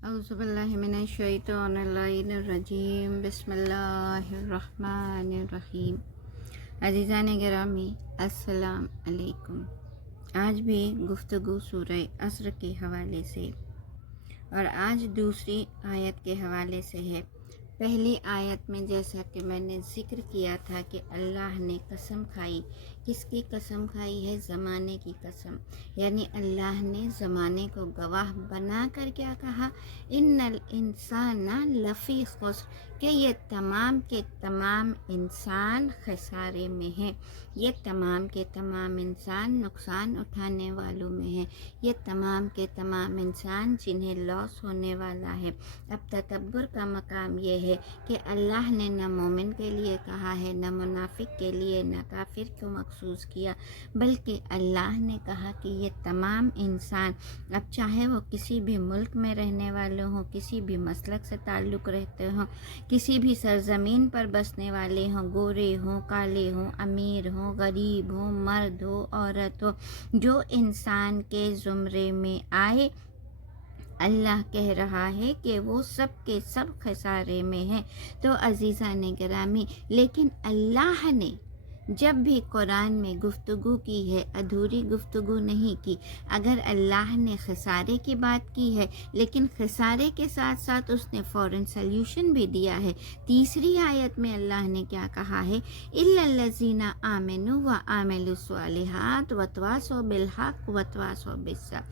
औज़ुबिल्लाहिमिनश्शैतानिर्रजीम बिस्मिल्लाहिर्रहमानिर्रहीम। अज़ीज़ान गिरामी अस्सलाम अलैकुम। आज भी गुफ्तगू सूरह असर के हवाले से और आज दूसरी आयत के हवाले से है। पहली आयत में जैसा कि मैंने ज़िक्र किया था कि अल्लाह ने कसम खाई, किसकी कसम खाई है? ज़माने की कसम। यानी अल्लाह ने ज़माने को गवाह बना कर क्या कहा? इन्नल इंसाना लफ़ी खुस्र, कि ये तमाम के तमाम इंसान खसारे में हैं। ये तमाम के तमाम इंसान नुकसान उठाने वालों में हैं। ये तमाम के तमाम इंसान जिन्हें लॉस होने वाला है। अब तकब्बुर का मकाम ये है कि अल्लाह ने न मोमिन के लिए कहा है, न मुनाफिक के लिए, न काफिर को मखसूस किया, बल्कि अल्लाह ने कहा कि ये तमाम इंसान, अब चाहे वो किसी भी मुल्क में रहने वाले हों, किसी भी मसलक से ताल्लुक़ रहते हों, किसी भी सरज़मीन पर बसने वाले हों, गोरे हों, काले हों, अमीर हों, गरीब हों, मर्द हो, औरत हो, जो इंसान के ज़ुमरे में आए, अल्लाह कह रहा है कि वो सब के सब खसारे में हैं। तो अज़ीज़ान गिरामी, लेकिन अल्लाह ने जब भी कुरान में गुफ्तगू की है, अधूरी गुफ्तगू नहीं की। अगर अल्लाह ने खसारे की बात की है, लेकिन खसारे के साथ साथ उसने फ़ौरन सल्यूशन भी दिया है। तीसरी आयत में अल्लाह ने क्या कहा है? इल्लल्लज़ीना आमनु व आमिलुस्सॉलिहात वतवासौ बिलहक़ वतवासौ बिस्सब्र।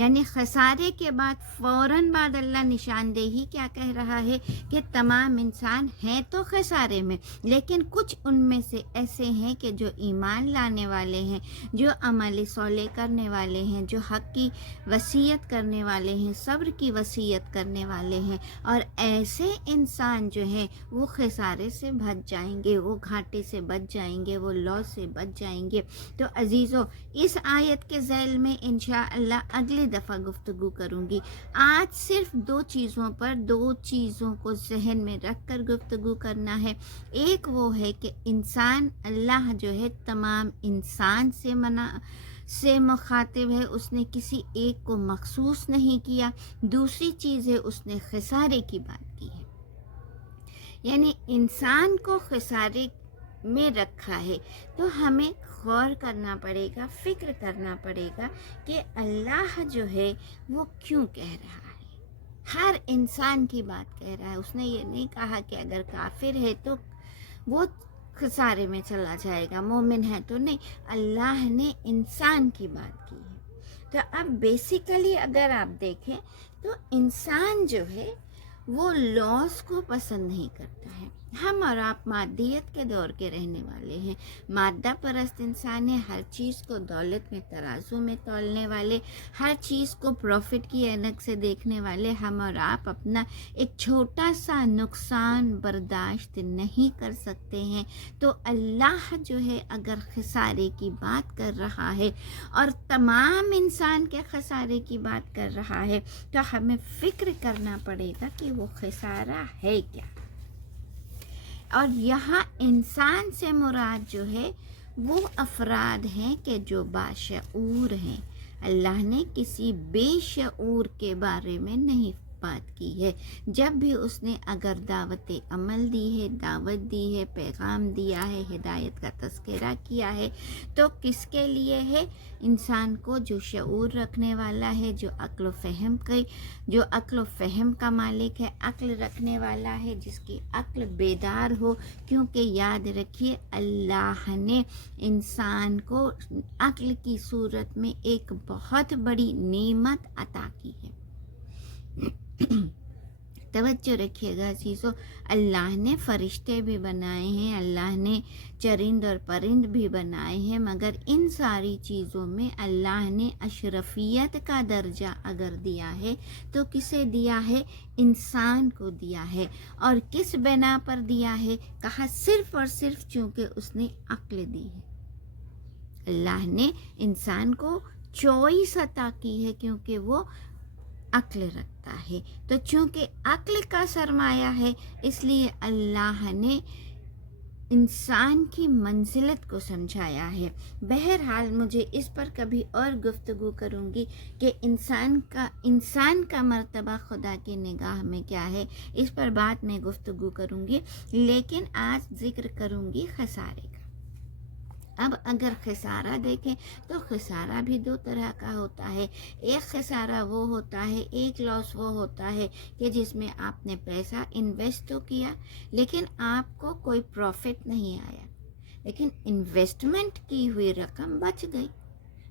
यानी खसारे के बाद फ़ौरन बाद अल्लाह निशानदेही क्या कह रहा है कि तमाम इंसान हैं तो खसारे में, लेकिन कुछ उनमें से ऐसे हैं कि जो ईमान लाने वाले हैं, जो अमल सौले करने वाले हैं, जो हक़ की वसीयत करने वाले हैं, सब्र की वसीयत करने वाले हैं। और ऐसे इंसान जो हैं वो खसारे से बच जाएंगे, वो घाटे से बच जाएंगे, वो लॉस से बच जाएंगे। तो अजीज़ों, इस आयत के ज़ैल में इंशाअल्लाह अगली दफ़ा गुफ्तगू करूँगी। आज सिर्फ दो चीज़ों को जहन में रख कर गुफ्तगू करना है। एक वो है कि इंसान, अल्लाह जो है तमाम इंसान से मुखातिब है, उसने किसी एक को मखसूस नहीं किया। दूसरी चीज़ है, उसने खसारे की बात की है, यानी इंसान को खसारे में रखा है। तो हमें गौर करना पड़ेगा, फ़िक्र करना पड़ेगा कि अल्लाह जो है वो क्यों कह रहा है, हर इंसान की बात कह रहा है। उसने ये नहीं कहा कि अगर काफिर है तो वो खसारे में चला जाएगा, मोमिन है तो नहीं। अल्लाह ने इंसान की बात की है। तो अब बेसिकली अगर आप देखें तो इंसान जो है वो लॉस को पसंद नहीं करता है। हम और आप मादियत के दौर के रहने वाले हैं, मादा परस्त इंसान है। हर चीज़ को दौलत में तराजू में तौलने वाले, हर चीज़ को प्रॉफिट की ऐनक से देखने वाले हम और आप अपना एक छोटा सा नुकसान बर्दाश्त नहीं कर सकते हैं। तो अल्लाह जो है अगर खसारे की बात कर रहा है और तमाम इंसान के खसारे की बात कर रहा है, तो हमें फ़िक्र करना पड़ेगा कि वो खसारा है क्या। और यहाँ इंसान से मुराद जो है वो अफराद हैं कि जो बाशऊर हैं। अल्लाह ने किसी बेशऊर के बारे में नहीं बात की है। जब भी उसने अगर दावत अमल दी है, दावत दी है, पैगाम दिया है, हिदायत का तज़किरा किया है, तो किसके लिए है? इंसान को जो शऊर रखने वाला है, जो अक्ल फ़हम का मालिक है, अक्ल रखने वाला है, जिसकी अक्ल बेदार हो। क्योंकि याद रखिए, अल्लाह ने इंसान को अक्ल की सूरत में एक बहुत बड़ी नेमत अता की है। तवज्जो रखिएगा अज़ीज़ों, अल्लाह ने फ़रिश्ते भी बनाए हैं, अल्लाह ने चरिंद और परिंद भी बनाए हैं, मगर इन सारी चीज़ों में अल्लाह ने अशरफियत का दर्जा अगर दिया है तो किसे दिया है? इंसान को दिया है। और किस बिना पर दिया है? कहा सिर्फ़ और सिर्फ चूँकि उसने अक्ल दी है। अल्लाह ने इंसान को चॉइस अता की है क्योंकि वो अक्ल रखता है। तो चूँकि अक्ल का सरमाया है, इसलिए अल्लाह ने इंसान की मंजिलत को समझाया है। बहरहाल मुझे इस पर कभी और गुफ्तगू करूँगी कि इंसान का मर्तबा खुदा की निगाह में क्या है, इस पर बाद में गुफ्तगू करूँगी। लेकिन आज ज़िक्र करूँगी खसारे का। अब अगर खसारा देखें तो खसारा भी दो तरह का होता है। एक खसारा वो होता है, एक लॉस वो होता है कि जिसमें आपने पैसा इन्वेस्ट तो किया लेकिन आपको कोई प्रॉफिट नहीं आया, लेकिन इन्वेस्टमेंट की हुई रकम बच गई।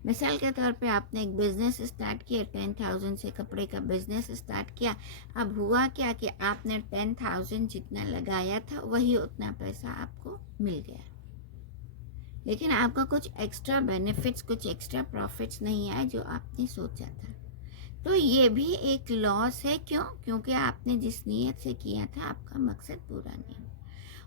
मिसाल के तौर पे आपने एक बिज़नेस स्टार्ट किया, 10,000 से कपड़े का बिज़नेस स्टार्ट किया। अब हुआ क्या कि आपने 10,000 जितना लगाया था वही उतना पैसा आपको मिल गया, लेकिन आपका कुछ एक्स्ट्रा बेनिफिट्स, कुछ एक्स्ट्रा प्रॉफिट्स नहीं आए जो आपने सोचा था। तो ये भी एक लॉस है। क्यों? क्योंकि आपने जिस नीयत से किया था आपका मकसद पूरा नहीं।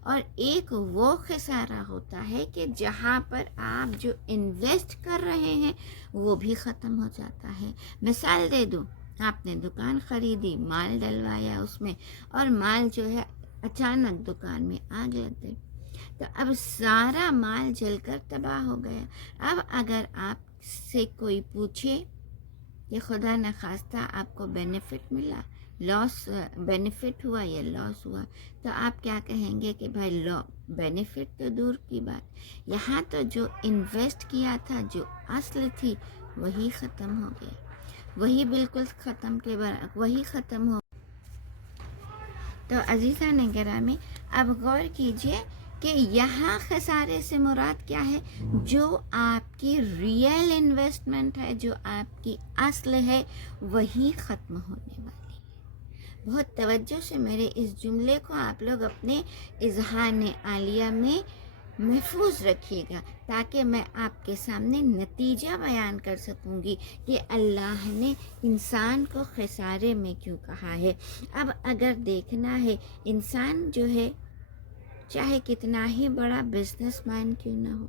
और एक वो खसारा होता है कि जहाँ पर आप जो इन्वेस्ट कर रहे हैं वो भी ख़त्म हो जाता है। मिसाल दे दूँ, आपने दुकान ख़रीदी, माल डलवाया उसमें, और माल जो है अचानक दुकान में आग लग गई, तो अब सारा माल जलकर तबाह हो गया। अब अगर आपसे कोई पूछे कि खुदा न खास्ता आपको बेनिफिट मिला, लॉस बेनिफिट हुआ या लॉस हुआ, तो आप क्या कहेंगे कि भाई बेनिफिट तो दूर की बात, यहाँ तो जो इन्वेस्ट किया था, जो असल थी, वही ख़त्म हो गया, वही बिल्कुल ख़त्म के वही ख़त्म हो। तो अजीज़ा ने गिरामी, अब गौर कीजिए कि यहाँ खसारे से मुराद क्या है? जो आपकी रियल इन्वेस्टमेंट है, जो आपकी असल है, वही ख़त्म होने वाली है। बहुत तवज्जो से मेरे इस जुमले को आप लोग अपने इज़हान आलिया में महफूज रखिएगा, ताकि मैं आपके सामने नतीजा बयान कर सकूंगी कि अल्लाह ने इंसान को खसारे में क्यों कहा है। अब अगर देखना है, इंसान जो है चाहे कितना ही बड़ा बिजनेसमैन क्यों ना हो,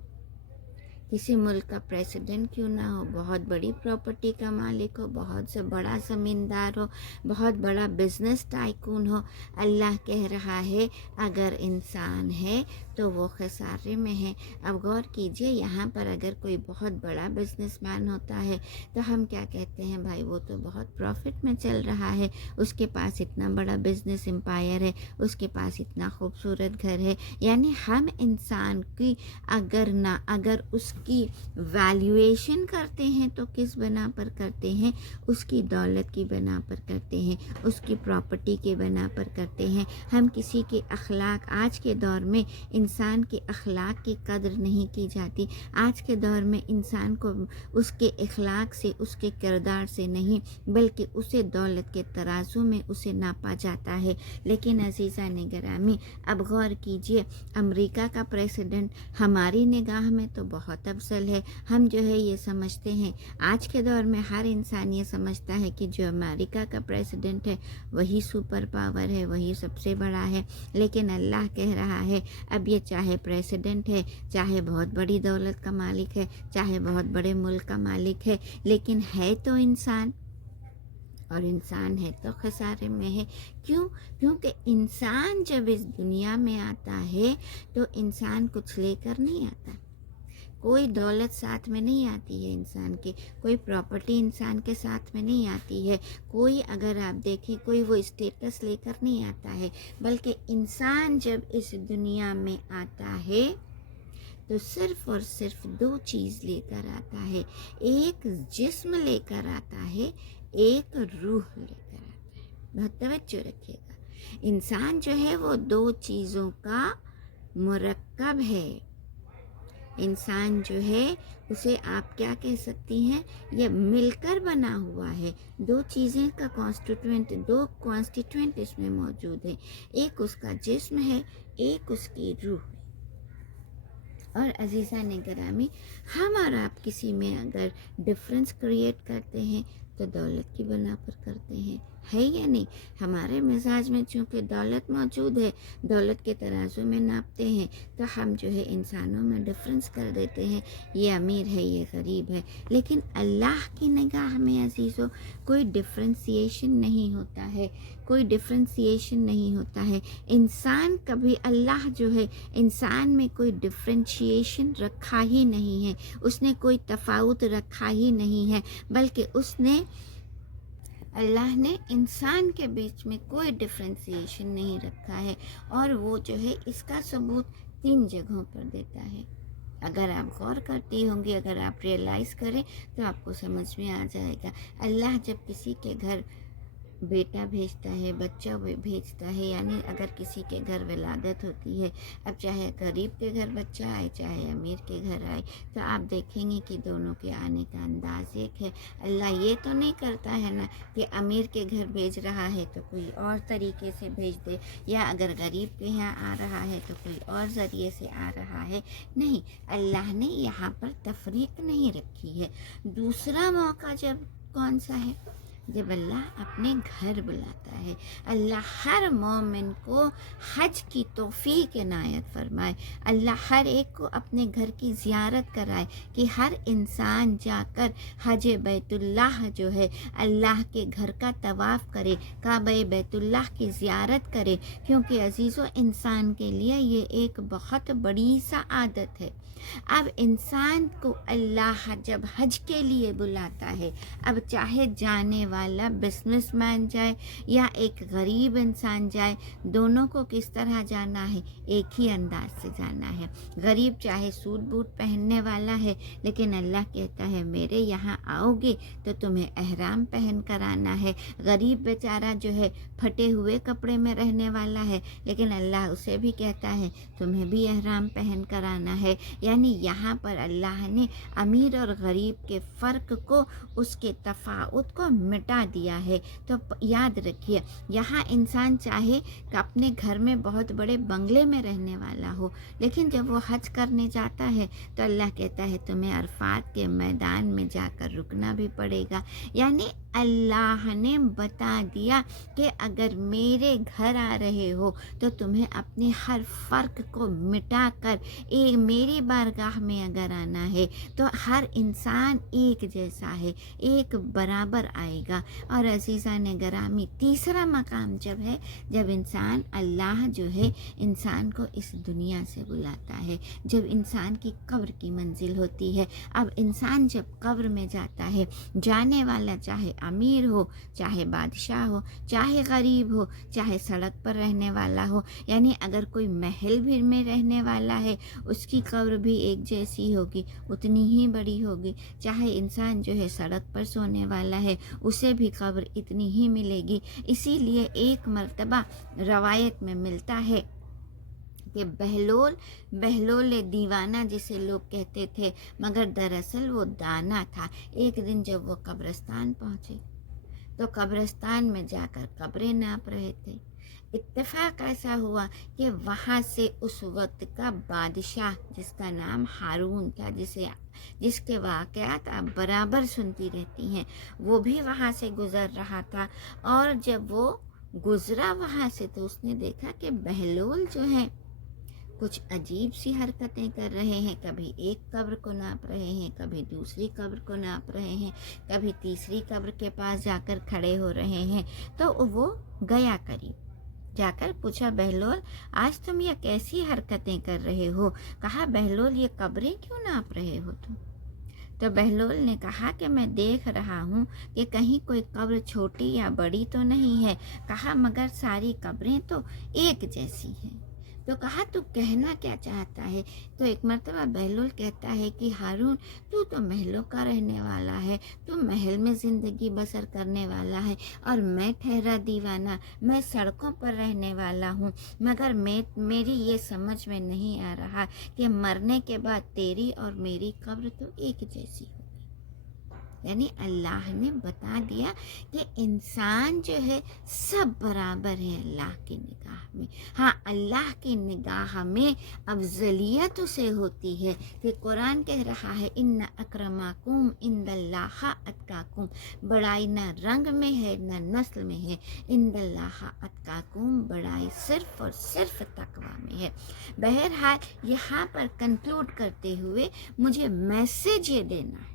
किसी मुल्क का प्रेसिडेंट क्यों ना हो, बहुत बड़ी प्रॉपर्टी का मालिक हो, बहुत से बड़ा ज़मींदार हो, बहुत बड़ा बिजनेस टाइकून हो, अल्लाह कह रहा है अगर इंसान है तो वो खसारे में है। अब गौर कीजिए, यहाँ पर अगर कोई बहुत बड़ा बिजनेसमैन होता है तो हम क्या कहते हैं, भाई वो तो बहुत प्रॉफिट में चल रहा है, उसके पास इतना बड़ा बिजनेस एम्पायर है, उसके पास इतना खूबसूरत घर है। यानी हम इंसान की अगर उसकी वैल्यूएशन करते हैं तो किस बना पर करते हैं? उसकी दौलत की बना पर करते हैं, उसकी प्रॉपर्टी के बना पर करते हैं। हम किसी के अखलाक, आज के दौर में इंसान के अखलाक की कदर नहीं की जाती। आज के दौर में इंसान को उसके अखलाक से, उसके किरदार से नहीं, बल्कि उसे दौलत के तराजू में उसे नापा जाता है। लेकिन अजीज़ा ने गिरामी, अब गौर कीजिए, अमेरिका का प्रेसिडेंट हमारी निगाह में तो बहुत अफजल है। हम जो है ये समझते हैं, आज के दौर में हर इंसान ये समझता है कि जो अमेरिका का प्रेसिडेंट है वही सुपर पावर है, वही सबसे बड़ा है। लेकिन अल्लाह कह रहा है, अब ये चाहे प्रेसिडेंट है, चाहे बहुत बड़ी दौलत का मालिक है, चाहे बहुत बड़े मुल्क का मालिक है, लेकिन है तो इंसान, और इंसान है तो खसारे में है। क्यों? क्योंकि इंसान जब इस दुनिया में आता है तो इंसान कुछ लेकर नहीं आता, कोई दौलत साथ में नहीं आती है इंसान के, कोई प्रॉपर्टी इंसान के साथ में नहीं आती है, कोई, अगर आप देखें, कोई वो स्टेटस लेकर नहीं आता है। बल्कि इंसान जब इस दुनिया में आता है तो सिर्फ और सिर्फ दो चीज़ लेकर आता है, एक जिस्म लेकर आता है, एक रूह लेकर आता है। बहुत तवज्जो रखिएगा, इंसान जो है वो दो चीज़ों का मुरक्कब है। इंसान जो है उसे आप क्या कह सकती हैं, ये मिलकर बना हुआ है। दो चीज़ें का दो कॉन्स्टिट्यूएंट इसमें मौजूद है, एक उसका जिस्म है, एक उसकी रूह है। और अजीज़ा ने गिरामी, हम और आप किसी में अगर डिफरेंस क्रिएट करते हैं तो दौलत की बना पर करते हैं, ہے یا نہیں؟ ہمارے مزاج میں چونکہ دولت موجود ہے، دولت کے ترازو میں ناپتے ہیں، تو ہم جو ہے انسانوں میں ڈفرینس کر دیتے ہیں، یہ امیر ہے یہ غریب ہے. لیکن اللہ کی نگاہ میں عزیزو کوئی ڈفرینسیشن نہیں ہوتا ہے، کوئی ڈفرینسیشن نہیں ہوتا ہے. انسان کبھی اللہ جو ہے انسان میں کوئی ڈفرینشیشن رکھا ہی نہیں ہے، اس نے کوئی تفاوت رکھا ہی نہیں ہے، بلکہ اللہ نے انسان کے بیچ میں کوئی ڈفرینسیشن نہیں رکھا ہے. اور وہ جو ہے اس کا ثبوت 3 جگہوں پر دیتا ہے. اگر آپ غور کرتی ہوں گی، اگر آپ ریئلائز کریں تو آپ کو سمجھ میں آ جائے گا. اللہ جب کسی کے گھر بیٹا بھیجتا ہے، بچہ بھیجتا ہے، یعنی اگر کسی کے گھر ولادت ہوتی ہے، اب چاہے غریب کے گھر بچہ آئے چاہے امیر کے گھر آئے، تو آپ دیکھیں گے کہ دونوں کے آنے کا انداز ایک ہے. اللہ یہ تو نہیں کرتا ہے نا کہ امیر کے گھر بھیج رہا ہے تو کوئی اور طریقے سے بھیج دے، یا اگر غریب کے یہاں آ رہا ہے تو کوئی اور ذریعے سے آ رہا ہے. نہیں، اللہ نے یہاں پر تفریق نہیں رکھی ہے. دوسرا موقع جب کون سا ہے؟ جب اللہ اپنے گھر بلاتا ہے. اللہ ہر مومن کو حج کی توفیق عنایت فرمائے. اللہ ہر ایک کو اپنے گھر کی زیارت کرائے کہ ہر انسان جا کر حج بیت اللہ جو ہے اللہ کے گھر کا طواف کرے، کعبہ بیت اللہ کی زیارت کرے. کیونکہ عزیزو انسان کے لیے یہ ایک بہت بڑی سعادت ہے. اب انسان کو اللہ جب حج کے لیے بلاتا ہے، اب چاہے جانے والا بزنس مین جائے یا ایک غریب انسان جائے، دونوں کو کس طرح جانا ہے؟ ایک ہی انداز سے جانا ہے. غریب چاہے سوٹ بوٹ پہننے والا ہے، لیکن اللہ کہتا ہے میرے یہاں آؤ گے تو تمہیں احرام پہن کر آنا ہے. غریب بیچارہ جو ہے پھٹے ہوئے کپڑے میں رہنے والا ہے، لیکن اللہ اسے بھی کہتا ہے تمہیں بھی احرام پہن کر آنا ہے. یعنی یہاں پر اللہ نے امیر اور غریب کے فرق کو، اس کے تفاوت کو مٹا دیا ہے. تو یاد رکھیے، یہاں انسان چاہے کہ اپنے گھر میں بہت بڑے بنگلے میں رہنے والا ہو، لیکن جب وہ حج کرنے جاتا ہے تو اللہ کہتا ہے تمہیں عرفات کے میدان میں جا کر رکنا بھی پڑے گا. یعنی اللہ نے بتا دیا کہ اگر میرے گھر آ رہے ہو تو تمہیں اپنے ہر فرق کو مٹا کر میری بارگاہ میں اگر آنا ہے تو ہر انسان ایک جیسا ہے، ایک برابر آئے گا. اور عزیزان گرامی، تیسرا مقام جب ہے جب اللہ جو ہے انسان کو اس دنیا سے بلاتا ہے، جب انسان کی قبر کی منزل ہوتی ہے. اب انسان جب قبر میں جاتا ہے، جانے والا چاہے امیر ہو چاہے بادشاہ ہو چاہے غریب ہو چاہے سڑک پر رہنے والا ہو، یعنی اگر کوئی محل بھی میں رہنے والا ہے اس کی قبر بھی ایک جیسی ہوگی، اتنی ہی بڑی ہوگی. چاہے انسان جو ہے سڑک پر سونے والا ہے اسے بھی قبر اتنی ہی ملے گی. اسی لیے ایک مرتبہ روایت میں ملتا ہے کہ بہلول دیوانہ جسے لوگ کہتے تھے، مگر دراصل وہ دانا تھا. ایک دن جب وہ قبرستان پہنچے تو قبرستان میں جا کر قبریں ناپ رہے تھے. اتفاق ایسا ہوا کہ وہاں سے اس وقت کا بادشاہ جس کا نام ہارون تھا، جس کے واقعات آپ برابر سنتی رہتی ہیں، وہ بھی وہاں سے گزر رہا تھا. اور جب وہ گزرا وہاں سے تو اس نے دیکھا کہ بہلول جو ہے کچھ عجیب سی حرکتیں کر رہے ہیں. کبھی ایک قبر کو ناپ رہے ہیں، کبھی دوسری قبر کو ناپ رہے ہیں، کبھی تیسری قبر کے پاس جا کر کھڑے ہو رہے ہیں. تو وہ گیا قریب، جا کر پوچھا بہلول آج تم یہ کیسی حرکتیں کر رہے ہو؟ کہا بہلول یہ قبریں کیوں ناپ رہے ہو تم؟ تو بہلول نے کہا کہ میں دیکھ رہا ہوں کہ کہیں کوئی قبر چھوٹی یا بڑی تو نہیں ہے. کہا مگر ساری قبریں تو ایک جیسی ہیں. تو کہا تو کہنا کیا چاہتا ہے؟ تو ایک مرتبہ بہلول کہتا ہے کہ ہارون تو محلوں کا رہنے والا ہے، تو محل میں زندگی بسر کرنے والا ہے، اور میں ٹھہرا دیوانہ، میں سڑکوں پر رہنے والا ہوں. مگر میری یہ سمجھ میں نہیں آ رہا کہ مرنے کے بعد تیری اور میری قبر تو ایک جیسی ہوگی. یعنی اللہ نے بتا دیا کہ انسان جو ہے سب برابر ہے اللہ کی نگاہ میں. ہاں اللہ کی نگاہ میں افضلیت اسے ہوتی ہے کہ قرآن کہہ رہا ہے ان اکرمکم عند اللہ اتقاکم. بڑائی نہ رنگ میں ہے نہ نسل میں ہے، عند اللہ اتقاکم، بڑائی صرف اور صرف تقوی میں ہے. بہرحال یہاں پر کنکلوڈ کرتے ہوئے مجھے میسیج یہ دینا ہے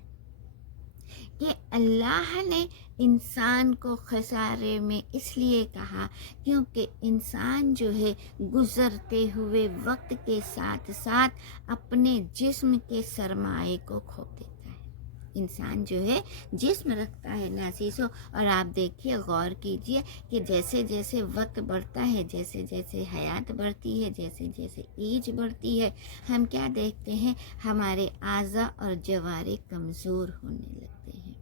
کہ اللہ نے انسان کو خسارے میں اس لیے کہا کیونکہ انسان جو ہے گزرتے ہوئے وقت کے ساتھ ساتھ اپنے جسم کے سرمائے کو کھو دیتا ہے. انسان جو ہے جسم رکھتا ہے ناسیسو، اور آپ دیکھیے غور کیجئے کہ جیسے جیسے وقت بڑھتا ہے، جیسے جیسے حیات بڑھتی ہے، جیسے جیسے ایج بڑھتی ہے، ہم کیا دیکھتے ہیں؟ ہمارے اعضاء اور جوارح کمزور ہونے لگتے ہیں.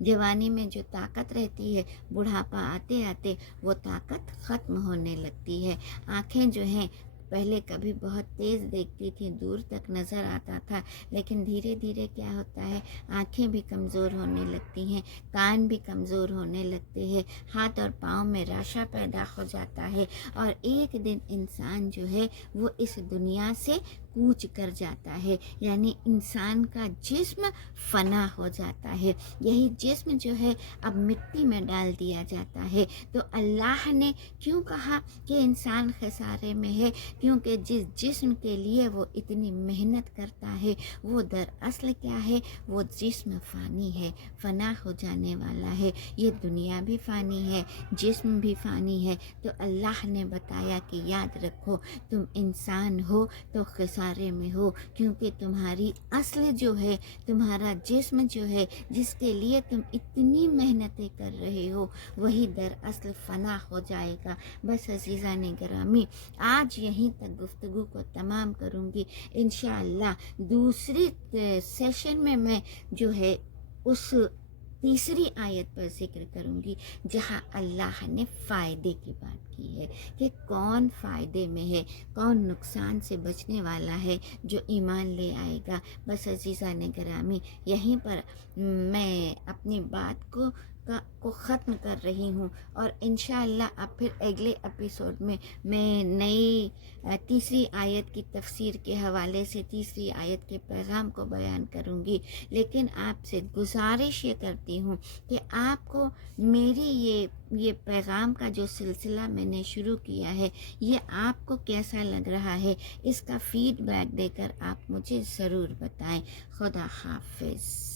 جوانی میں جو طاقت رہتی ہے بڑھاپا آتے آتے وہ طاقت ختم ہونے لگتی ہے. آنکھیں جو ہیں پہلے کبھی بہت تیز دیکھتی تھی، دور تک نظر آتا تھا، لیکن دھیرے دھیرے کیا ہوتا ہے؟ آنکھیں بھی کمزور ہونے لگتی ہیں، کان بھی کمزور ہونے لگتے ہیں، ہاتھ اور پاؤں میں راشا پیدا ہو جاتا ہے، اور ایک دن انسان جو ہے وہ اس دنیا سے کوچ کر جاتا ہے. یعنی انسان کا جسم فنا ہو جاتا ہے. یہی جسم جو ہے اب مٹی میں ڈال دیا جاتا ہے. تو اللہ نے کیوں کہا کہ انسان خسارے میں ہے؟ کیونکہ جس جسم کے لیے وہ اتنی محنت کرتا ہے وہ دراصل کیا ہے؟ وہ جسم فانی ہے، فنا ہو جانے والا ہے. یہ دنیا بھی فانی ہے، جسم بھی فانی ہے. تو اللہ نے بتایا کہ یاد رکھو تم انسان ہو تو خسارے میں ہو، کیونکہ تمہاری اصل جو ہے، تمہارا جسم جو ہے جس کے لیے تم اتنی محنتیں کر رہے ہو، وہی دراصل فنا ہو جائے گا. بس عزیزان گرامی، آج یہیں تک گفتگو کو تمام کروں گی. انشاءاللہ دوسری سیشن میں جو ہے اس تیسری آیت پر ذکر کروں گی جہاں اللہ نے فائدے کی بات کی ہے کہ کون فائدے میں ہے، کون نقصان سے بچنے والا ہے جو ایمان لے آئے گا. بس عزیزان گرامی، یہیں پر میں اپنی بات کو ختم کر رہی ہوں، اور انشاءاللہ اب پھر اگلے ایپیسوڈ میں نئی تیسری آیت کی تفسیر کے حوالے سے تیسری آیت کے پیغام کو بیان کروں گی. لیکن آپ سے گزارش یہ کرتی ہوں کہ آپ کو میری یہ پیغام کا جو سلسلہ میں نے شروع کیا ہے یہ آپ کو کیسا لگ رہا ہے، اس کا فیڈ بیک دے کر آپ مجھے ضرور بتائیں. خدا حافظ.